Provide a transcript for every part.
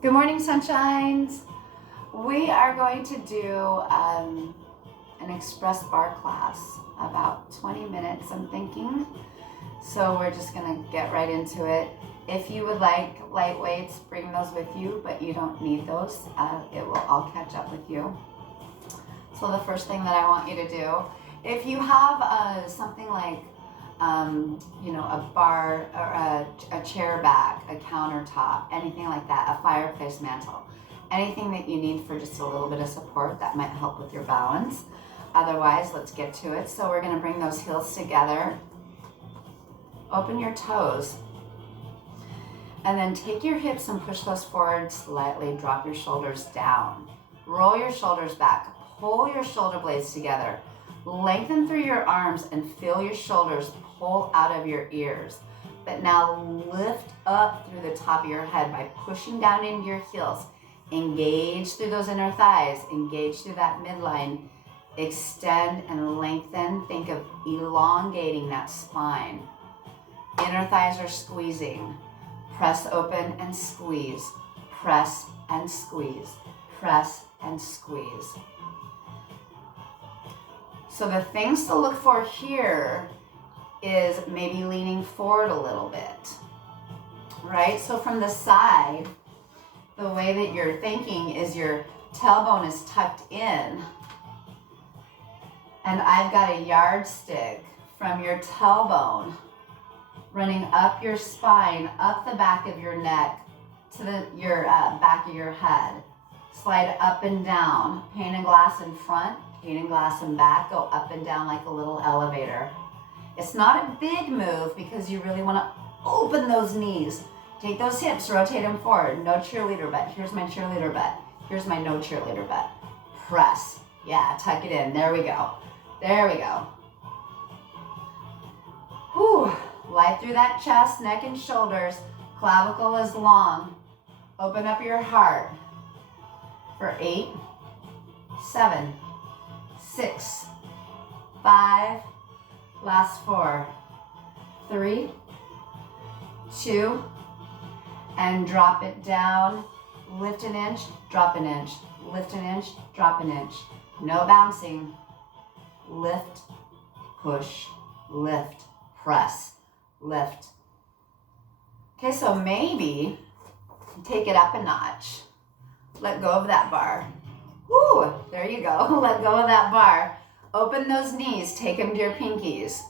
Good morning, sunshines. We are going to do an express bar class, about 20 minutes, I'm thinking. So we're just gonna get right into it. If you would like light weights, bring those with you, but you don't need those. It will all catch up with you. So the first thing that I want you to do, if you have something like a bar or a chair back, a countertop, anything like that, a fireplace mantle, anything that you need for just a little bit of support that might help with your balance. Otherwise, let's get to it. So we're going to bring those heels together. Open your toes. And then take your hips and push those forward slightly. Drop your shoulders down. Roll your shoulders back. Pull your shoulder blades together. Lengthen through your arms and feel your shoulders pull out of your ears. But now lift up through the top of your head by pushing down into your heels. Engage through those inner thighs. Engage through that midline. Extend and lengthen. Think of elongating that spine. Inner thighs are squeezing. Press open and squeeze. Press and squeeze. Press and squeeze. So the things to look for here is maybe leaning forward a little bit, right? So from the side, the way that you're thinking is your tailbone is tucked in, and I've got a yardstick from your tailbone running up your spine, up the back of your neck to your back of your head. Slide up and down, pane and glass in front, pane and glass in back, go up and down like a little elevator. It's not a big move because you really want to open those knees. Take those hips, rotate them forward. No cheerleader butt. Here's my cheerleader butt. Here's my no cheerleader butt. Press. Yeah, tuck it in. There we go. There we go. Whew. Light through that chest, neck, and shoulders. Clavicle is long. Open up your heart for 8, 7, 6, 5, last 4, 3, 2, and drop it down. Lift an inch, drop an inch. Lift an inch, drop an inch. No bouncing. Lift, push, lift, press, lift. Okay, so maybe take it up a notch. Let go of that bar. Woo, there you go. Let go of that bar. Open those knees, take them to your pinkies.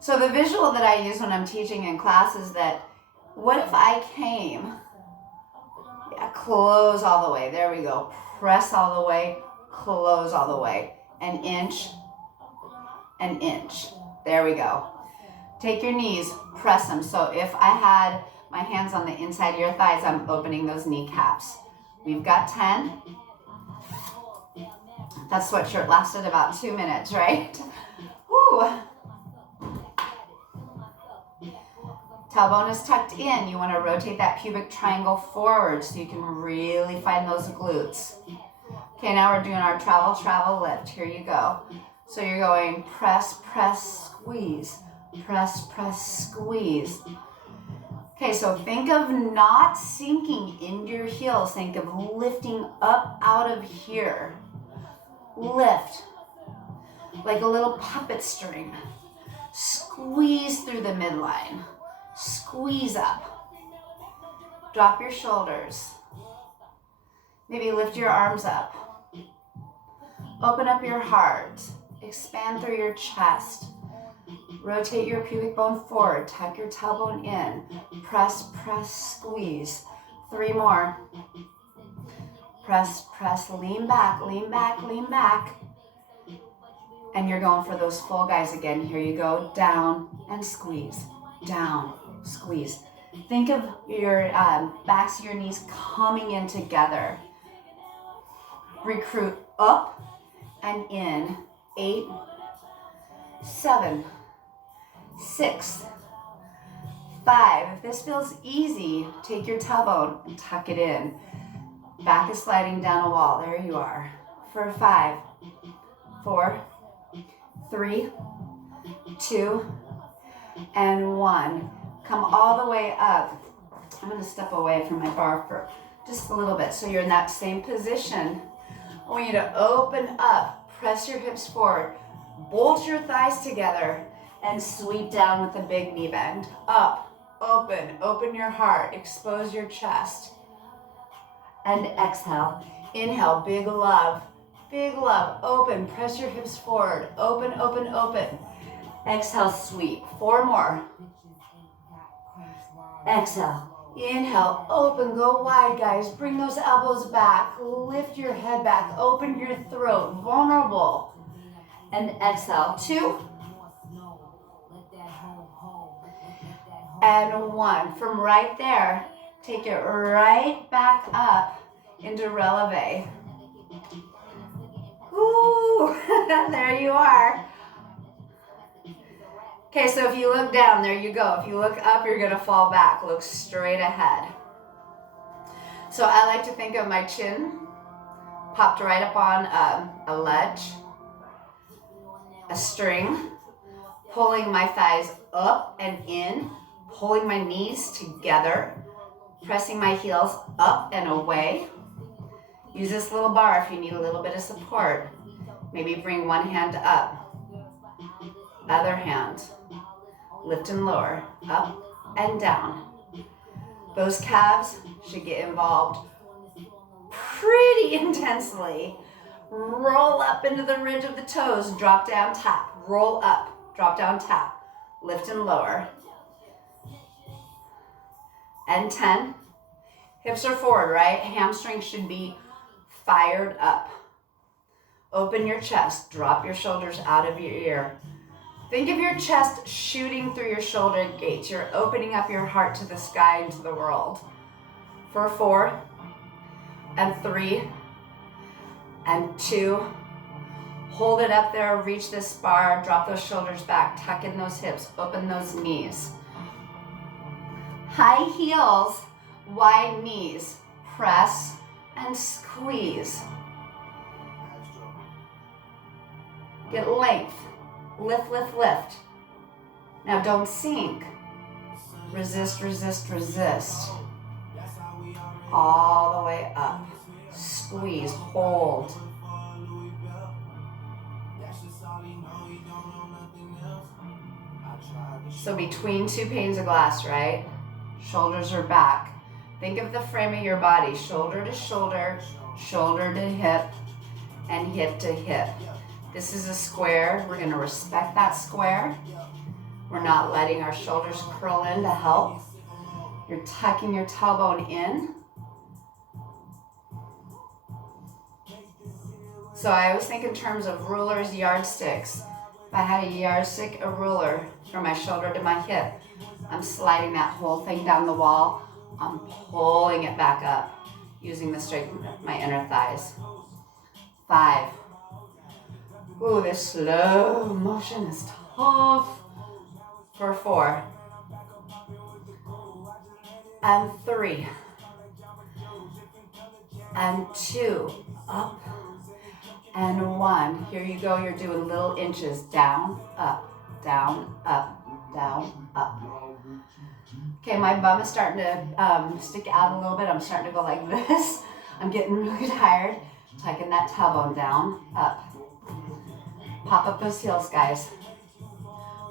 So the visual that I use when I'm teaching in class is that, what if I came, close all the way, there we go. Press all the way, close all the way. An inch, there we go. Take your knees, press them. So if I had my hands on the inside of your thighs, I'm opening those kneecaps. We've got 10. That sweatshirt lasted about 2 minutes, right? Woo. Tailbone is tucked in. You want to rotate that pubic triangle forward so you can really find those glutes. Okay, now we're doing our travel, lift. Here you go. So you're going press, press, squeeze. Press, press, squeeze. Okay, so think of not sinking into your heels. Think of lifting up out of here. Lift like a little puppet string. Squeeze through the midline. Squeeze up. Drop your shoulders. Maybe lift your arms up. Open up your heart. Expand through your chest. Rotate your pubic bone forward. Tuck your tailbone in. Press, press, squeeze. 3 more. Press, press, lean back, lean back, lean back. And you're going for those full guys again. Here you go. Down and squeeze. Down, squeeze. Think of your backs of your knees coming in together. Recruit up and in. 8, 7, 6, 5. If this feels easy, take your tailbone and tuck it in. Back is sliding down a wall. There you are. For 5, 4, 3, 2, and 1. Come all the way up I'm gonna step away from my bar for just a little bit. So you're in that same position. I want you to open up, press your hips forward, bolt your thighs together, and sweep down with a big knee bend. Up, open your heart, expose your chest. And exhale. Inhale, big love, open, press your hips forward, open. Exhale, sweep, 4 more. Exhale, inhale, open, go wide, guys. Bring those elbows back, lift your head back, open your throat, vulnerable. And exhale, 2. And 1. From right there, take it right back up into releve. Ooh, there you are. Okay, so if you look down, there you go. If you look up, you're gonna fall back. Look straight ahead. So I like to think of my chin popped right up on a ledge, a string, pulling my thighs up and in, pulling my knees together, pressing my heels up and away. Use this little bar if you need a little bit of support. Maybe bring one hand up, other hand, lift and lower, up and down. Those calves should get involved pretty intensely. Roll up into the ridge of the toes, drop down, tap, roll up, drop down, tap, lift and lower. And 10. Hips are forward, right? Hamstrings should be fired up. Open your chest, drop your shoulders out of your ear. Think of your chest shooting through your shoulder gates. You're opening up your heart to the sky and to the world. For 4, and 3, and 2. Hold it up there, reach this bar, drop those shoulders back, tuck in those hips, open those knees. High heels, wide knees, press and squeeze. Get length, lift. Now don't sink. Resist. All the way up. Squeeze, hold. So between 2 panes of glass, right? Shoulders are back. Think of the frame of your body, shoulder to shoulder, shoulder to hip, and hip to hip. This is a square. We're going to respect that square. We're not letting our shoulders curl in to help. You're tucking your tailbone in. So I always think in terms of rulers, yardsticks. If I had a yardstick, a ruler from my shoulder to my hip, I'm sliding that whole thing down the wall. I'm pulling it back up using the strength of my inner thighs. 5. Ooh, this slow motion is tough. For 4. And 3. And 2. Up. And 1. Here you go. You're doing little inches. Down, up, down, up, down, up. Okay, my bum is starting to stick out a little bit. I'm starting to go like this. I'm getting really tired. Tucking that tailbone down, up. Pop up those heels, guys.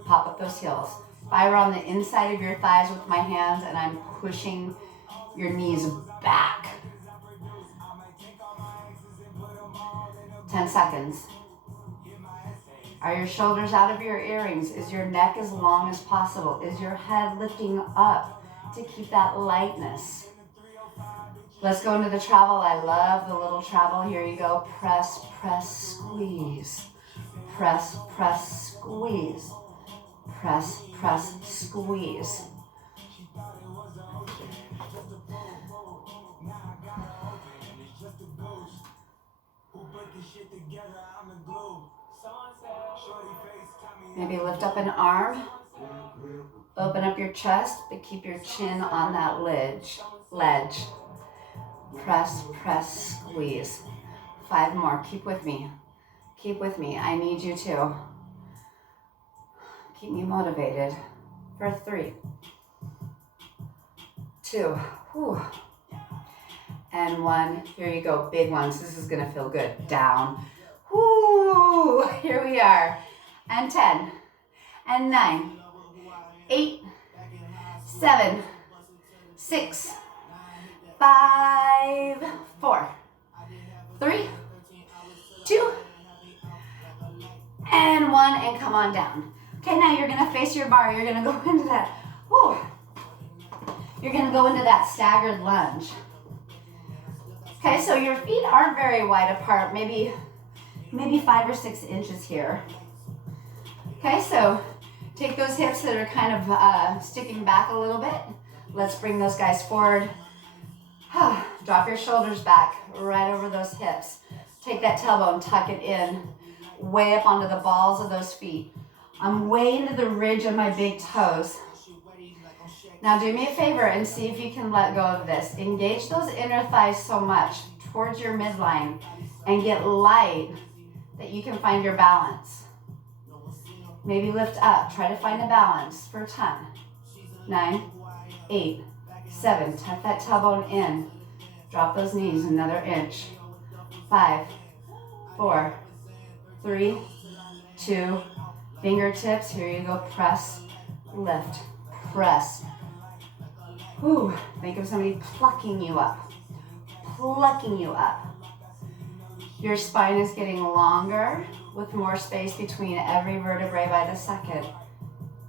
Pop up those heels. If I were on the inside of your thighs with my hands and I'm pushing your knees back. 10 seconds. Are your shoulders out of your earrings? Is your neck as long as possible? Is your head lifting up to keep that lightness? Let's go into the travel. I love the little travel. Here you go. Press, squeeze. Press, squeeze. Press, squeeze. Maybe lift up an arm, open up your chest, but keep your chin on that ledge. Press, squeeze. 5 more, keep with me. I need you to. Keep me motivated. For 3, 2, 2. Whew. And 1. Here you go. Big ones. This is going to feel good. Down. Whoo. Here we are. And 10. And 9. 8. 7. 6. 5. 4. 3. 2. And 1. And come on down. Okay, now you're going to face your bar. You're going to go into that. Whoo. You're going to go into that staggered lunge. Okay, so your feet aren't very wide apart, maybe 5 or 6 inches here. Okay, so take those hips that are kind of sticking back a little bit. Let's bring those guys forward. Drop your shoulders back right over those hips. Take that tailbone, tuck it in, way up onto the balls of those feet. I'm way into the ridge of my big toes. Now do me a favor and see if you can let go of this. Engage those inner thighs so much towards your midline and get light that you can find your balance. Maybe lift up. Try to find a balance for 10, 9, 8, 7. Tuck that tailbone in. Drop those knees another inch. 5, 4, 3, 2. Fingertips. Here you go. Press, lift, press. Whew. Think of somebody plucking you up. Plucking you up. Your spine is getting longer with more space between every vertebrae by the second.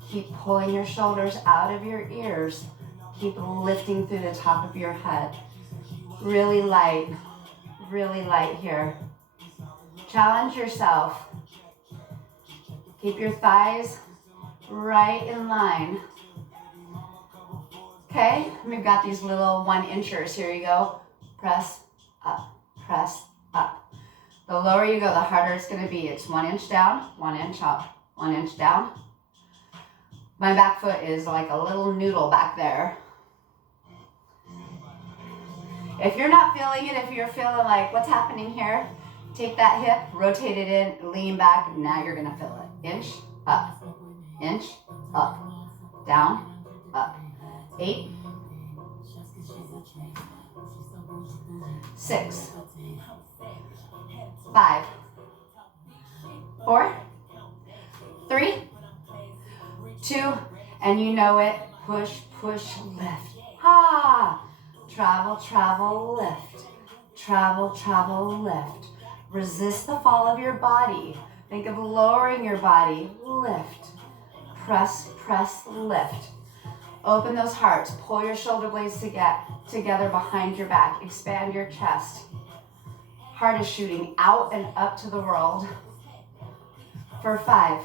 Keep pulling your shoulders out of your ears. Keep lifting through the top of your head. Really light here. Challenge yourself. Keep your thighs right in line. Okay, we've got these little 1-inchers. Here you go. Press up, press up. The lower you go, the harder it's going to be. It's 1 inch down, 1 inch up, 1 inch down. My back foot is like a little noodle back there. If you're not feeling it, if you're feeling like, what's happening here? Take that hip, rotate it in, lean back. Now you're going to feel it. Inch, up, down, up. 8, 6, 5, 4, 3, 2, and you know it. Push, push, lift. Travel, travel, lift. Travel, travel, lift. Resist the fall of your body. Think of lowering your body. Lift. Press, press, lift. Open those hearts. Pull your shoulder blades together behind your back. Expand your chest. Heart is shooting out and up to the world. For 5.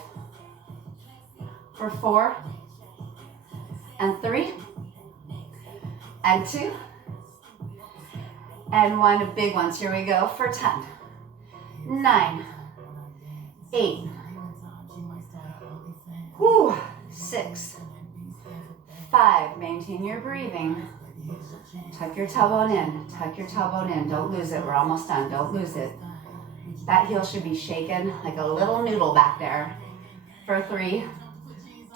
For 4. And 3. And 2. And 1. Big ones. Here we go. For 10. 9. 8. 6. 5, maintain your breathing. Tuck your tailbone in, tuck your tailbone in. Don't lose it, we're almost done, don't lose it. That heel should be shaken like a little noodle back there. For 3,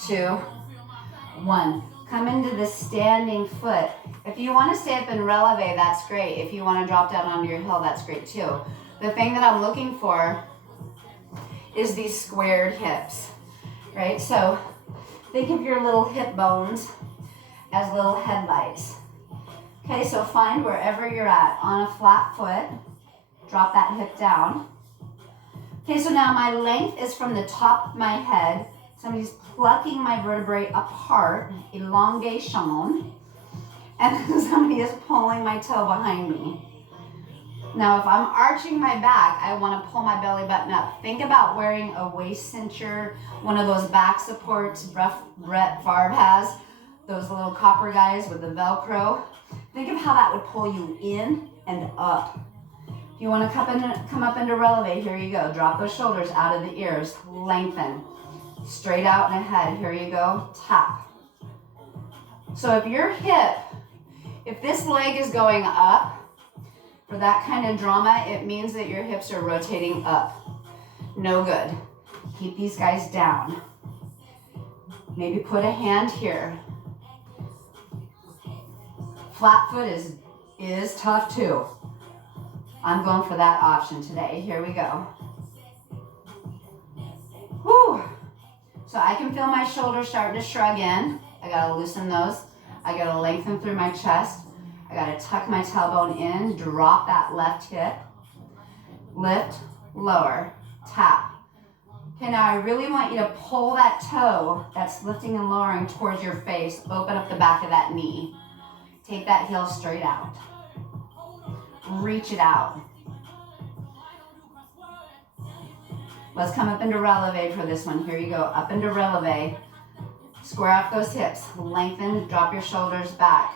2, 1. Come into the standing foot. If you want to stay up and releve, that's great. If you want to drop down onto your heel, that's great too. The thing that I'm looking for is these squared hips, right? So think of your little hip bones as little headlights. Okay, so find wherever you're at on a flat foot. Drop that hip down. Okay, so now my length is from the top of my head. Somebody's plucking my vertebrae apart, elongation. And then somebody is pulling my toe behind me. Now, if I'm arching my back, I want to pull my belly button up. Think about wearing a waist cincher, one of those back supports Brett Favre has, those little copper guys with the Velcro. Think of how that would pull you in and up. If you want to come up into releve, here you go. Drop those shoulders out of the ears. Lengthen. Straight out and ahead. Here you go. Tap. So if this leg is going up, for that kind of drama, it means that your hips are rotating up. No good. Keep these guys down. Maybe put a hand here. Flat foot is tough too. I'm going for that option today. Here we go. Whew. So I can feel my shoulders starting to shrug in. I gotta loosen those. I gotta lengthen through my chest. I gotta tuck my tailbone in, drop that left hip. Lift, lower, tap. Okay, now I really want you to pull that toe that's lifting and lowering towards your face. Open up the back of that knee. Take that heel straight out. Reach it out. Let's come up into releve for this one. Here you go, up into releve. Square off those hips. Lengthen, drop your shoulders back.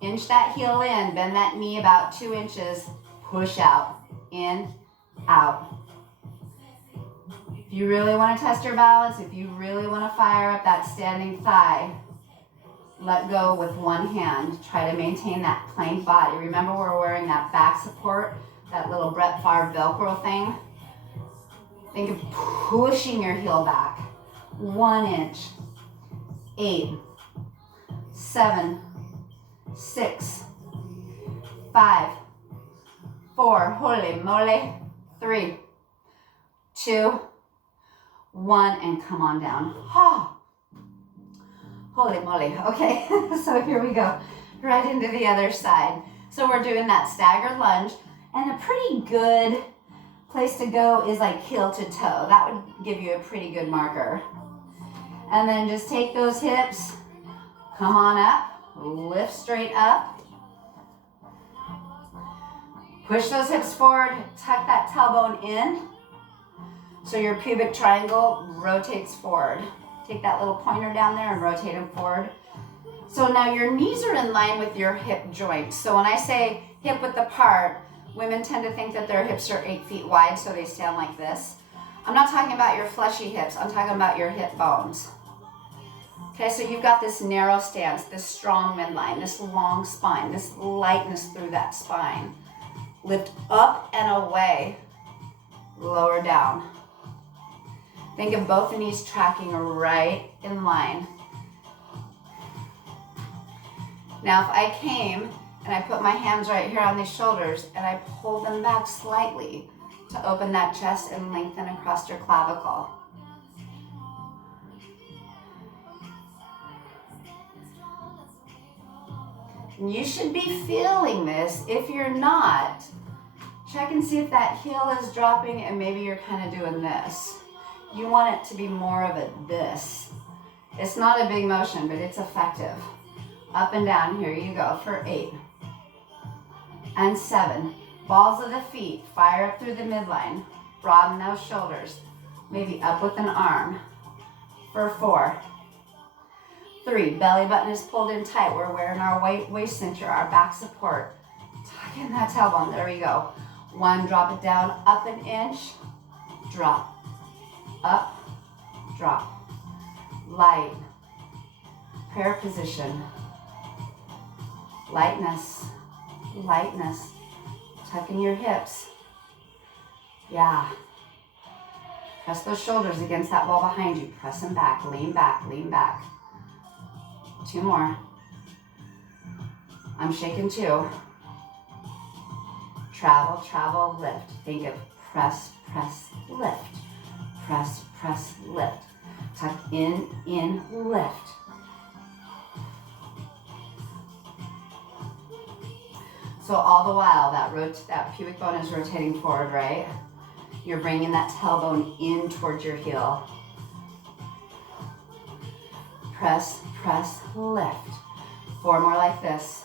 Inch that heel in, bend that knee about 2 inches. Push out, in, out. If you really want to test your balance, if you really want to fire up that standing thigh, let go with one hand. Try to maintain that plank body. Remember, we're wearing that back support, that little Brett Favre Velcro thing. Think of pushing your heel back. 1 inch. 8, 7, 6, 5, 4, holy moly, 3, 2, 1, and come on down. Oh, holy moly. Okay, so here we go, right into the other side. So we're doing that staggered lunge, and a pretty good place to go is like heel to toe. That would give you a pretty good marker. And then just take those hips, come on up, lift straight up. Push those hips forward, tuck that tailbone in so your pubic triangle rotates forward. Take that little pointer down there and rotate them forward. So now your knees are in line with your hip joints. So when I say hip width apart, women tend to think that their hips are 8 feet wide, so they stand like this. I'm not talking about your fleshy hips, I'm talking about your hip bones. Okay, so you've got this narrow stance, this strong midline, this long spine, this lightness through that spine. Lift up and away, lower down. Think of both knees tracking right in line. Now if I came and I put my hands right here on these shoulders and I pulled them back slightly to open that chest and lengthen across your clavicle. You should be feeling this. If you're not, check and see if that heel is dropping and maybe you're kind of doing this. You want it to be more of a this. It's not a big motion, but it's effective. Up and down, here you go for 8 and 7. Balls of the feet, fire up through the midline. Broaden those shoulders. Maybe up with an arm for 4. 3, belly button is pulled in tight. We're wearing our waist cincher, our back support. Tuck in that tailbone, there we go. 1, drop it down, up an inch, drop, up, drop. Light, prayer position. Lightness, lightness. Tuck in your hips. Yeah. Press those shoulders against that wall behind you. Press them back, lean back, lean back. 2 more. I'm shaking too. Travel, travel, lift. Think of press, press, lift. Press, press, lift. Tuck in, lift. So all the while that pubic bone is rotating forward, right? You're bringing that tailbone in towards your heel. Press, press, lift. 4 more like this.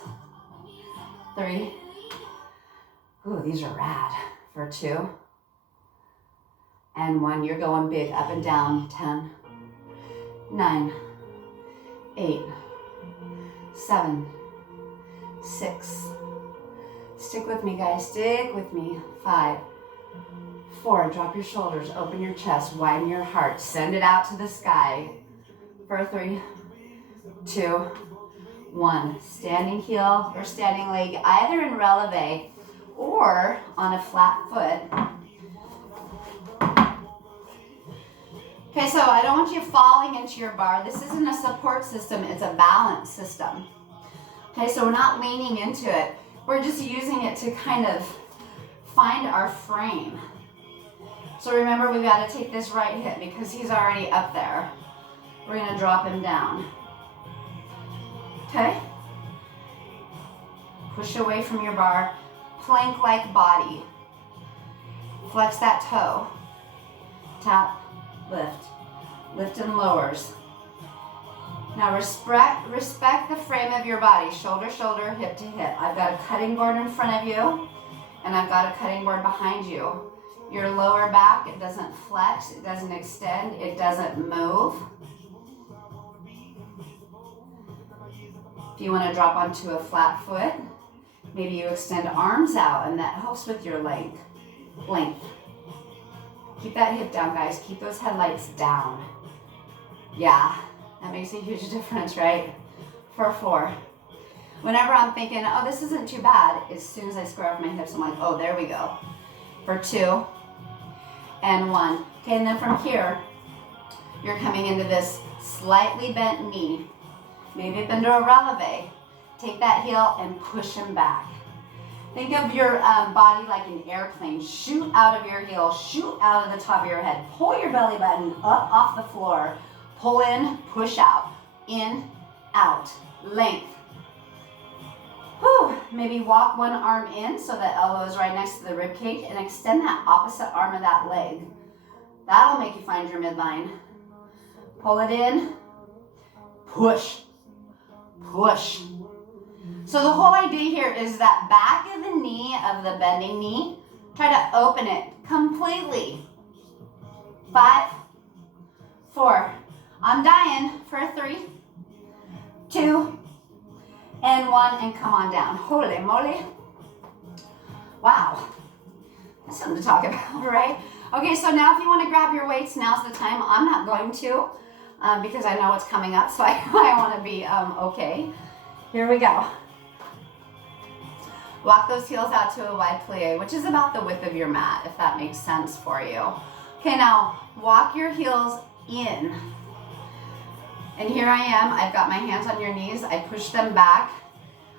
3. Ooh, these are rad. For 2. And 1, you're going big, up and down. 10, 9, 8, 7, 6. Stick with me, guys, stick with me. 5, 4, drop your shoulders, open your chest, widen your heart, send it out to the sky. For 3, 2, 1. Standing heel or standing leg, either in releve or on a flat foot. Okay, so I don't want you falling into your bar. This isn't a support system, it's a balance system. Okay, so we're not leaning into it. We're just using it to kind of find our frame. So remember, we've got to take this right hip because he's already up there. We're going to drop him down. Okay? Push away from your bar. Plank-like body. Flex that toe. Tap, lift. Lift and lowers. Now respect the frame of your body. Shoulder, shoulder, hip to hip. I've got a cutting board in front of you, and I've got a cutting board behind you. Your lower back, it doesn't flex, it doesn't extend, it doesn't move. If you want to drop onto a flat foot, maybe you extend arms out, and that helps with your length. Keep that hip down, guys. Keep those headlights down. Yeah, that makes a huge difference, right? For 4. Whenever I'm thinking, oh, this isn't too bad, as soon as I square off my hips, I'm like, oh, there we go. For 2 and 1. Okay, and then from here, you're coming into this slightly bent knee. Maybe up into a releve. Take that heel and push him back. Think of your body like an airplane. Shoot out of your heel, shoot out of the top of your head. Pull your belly button up off the floor. Pull in, push out. In, out. Length. Whew. Maybe walk one arm in so that elbow is right next to the rib cage and extend that opposite arm of that leg. That'll make you find your midline. Pull it in. Push. Push. So the whole idea here is that back of the knee of the bending knee, try to open it completely. 5, 4. I'm dying for 3, 2, and 1, and come on down. Holy moly. Wow. That's something to talk about, right? Okay, so now if you want to grab your weights, now's the time. I'm not going to because I know what's coming up, so I want to be okay. Here we go. Walk those heels out to a wide plie, which is about the width of your mat, if that makes sense for you. Okay, now walk your heels in. And here I am. I've got my hands on your knees. I push them back.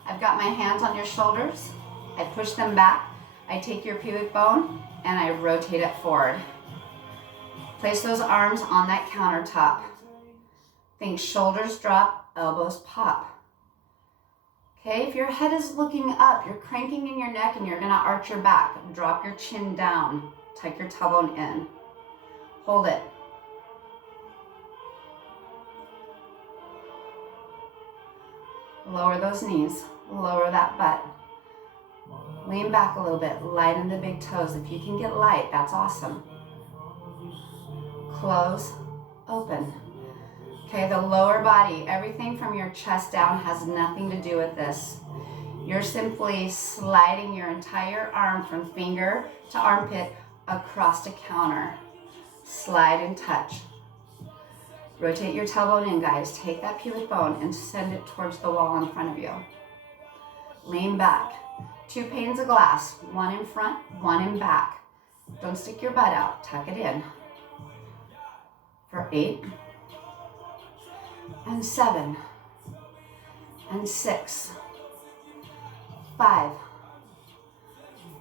I've got my hands on your shoulders. I push them back. I take your pubic bone and I rotate it forward. Place those arms on that countertop. Think shoulders drop, elbows pop. Okay, if your head is looking up, you're cranking in your neck and you're gonna arch your back. Drop your chin down, tuck your tailbone in. Hold it. Lower those knees, lower that butt. Lean back a little bit, lighten the big toes. If you can get light, that's awesome. Close, open. Okay, the lower body, everything from your chest down has nothing to do with this. You're simply sliding your entire arm from finger to armpit across the counter. Slide and touch. Rotate your tailbone in, guys. Take that pubic bone and send it towards the wall in front of you. Lean back. 2 panes of glass, 1 in front, 1 in back. Don't stick your butt out. Tuck it in. For 8. And 7, and 6, 5,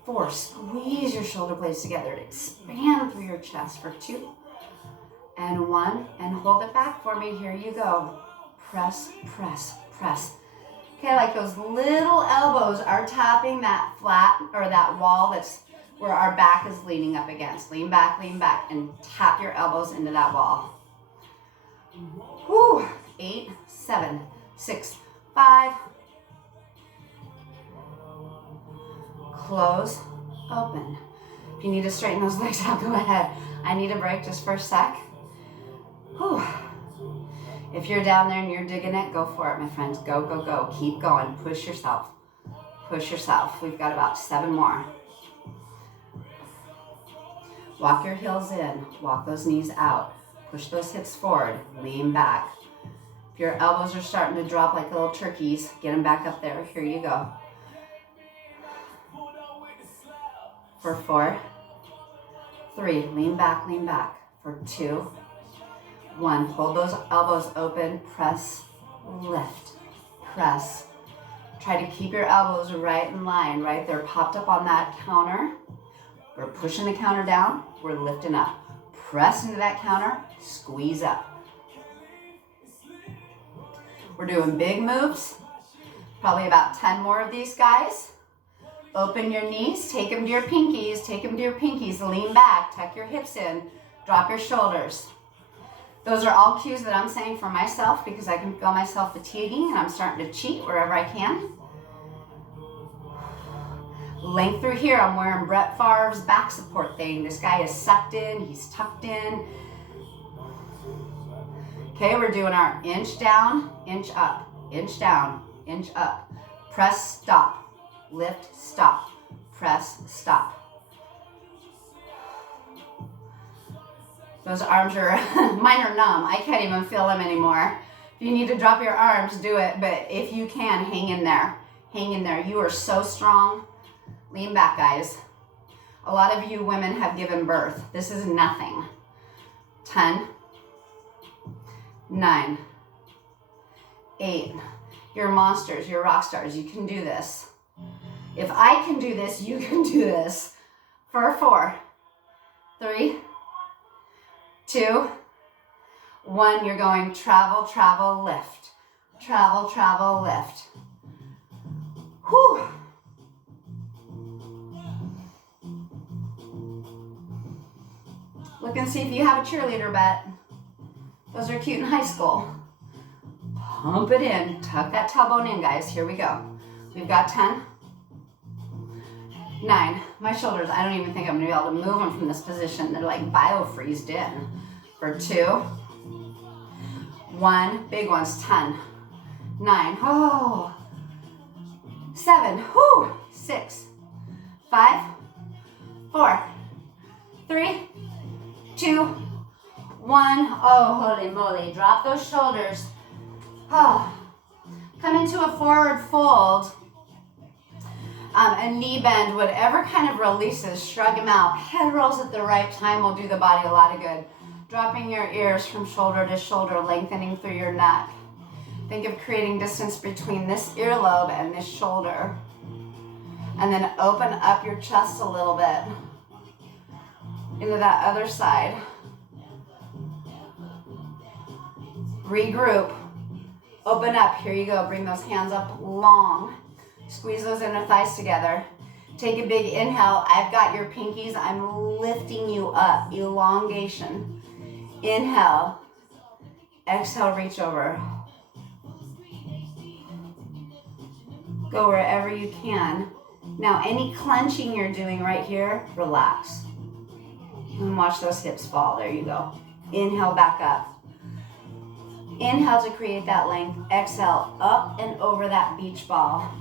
4. Squeeze your shoulder blades together to expand through your chest for 2, and 1, and hold it back for me. Here you go. Press, press, press. Okay, like those little elbows are tapping that flat or that wall that's where our back is leaning up against. Lean back, and tap your elbows into that wall. Whew. 8, 7, 6, 5. Close, open. If you need to straighten those legs out, go ahead. I need a break just for a sec. Whew. If you're down there and you're digging it, go for it, my friends. Go, go, go. Keep going. Push yourself. Push yourself. We've got about 7 more. Walk your heels in. Walk those knees out. Push those hips forward. Lean back. If your elbows are starting to drop like little turkeys, get them back up there. Here you go. For 4, 3, lean back. For 2, 1, hold those elbows open, press, lift, press, Try to keep your elbows right in line, right there, popped up on that counter. We're pushing the counter down, we're lifting up. Press into that counter, squeeze up. We're doing big moves, probably about 10 more of these guys. Open your knees, take them to your pinkies, lean back, tuck your hips in, drop your shoulders. Those are all cues that I'm saying for myself because I can feel myself fatiguing and I'm starting to cheat wherever I can. Length through here, I'm wearing Brett Favre's back support thing. This guy is sucked in, he's tucked in. Okay, we're doing our inch down, inch up, inch down, inch up. Press, stop, lift, stop, press, stop. Those arms are, mine are numb. I can't even feel them anymore. If you need to drop your arms, do it. But if you can, hang in there. Hang in there. You are so strong. Lean back, guys. A lot of you women have given birth. This is nothing. 10, 9, 8. You're monsters. You're rock stars. You can do this. If I can do this, you can do this. For 4, 3, 2, 1. You're going travel, travel, lift. Travel, travel, lift. Whew. Look and see if you have a cheerleader bet. Those are cute in high school. Pump it in. Tuck that tailbone in, guys. Here we go. We've got 10, 9. My shoulders, I don't even think I'm going to be able to move them from this position. They're like bio-freezed in. For 2, 1. Big ones. 10, 9. Oh. 7. Whoo. 6, 5, 4, 3, 2, 1. Oh, holy moly. Drop those shoulders. Oh. Come into a forward fold. A knee bend, whatever kind of releases, shrug them out. Head rolls at the right time will do the body a lot of good. Dropping your ears from shoulder to shoulder, lengthening through your neck. Think of creating distance between this earlobe and this shoulder. And then open up your chest a little bit into that other side. Regroup. Open up. Here you go. Bring those hands up long. Squeeze those inner thighs together. Take a big inhale. I've got your pinkies. I'm lifting you up. Elongation. Inhale. Exhale, reach over. Go wherever you can. Now, any clenching you're doing right here, relax. And watch those hips fall. There you go. Inhale, back up. Inhale to create that length. Exhale, up and over that beach ball.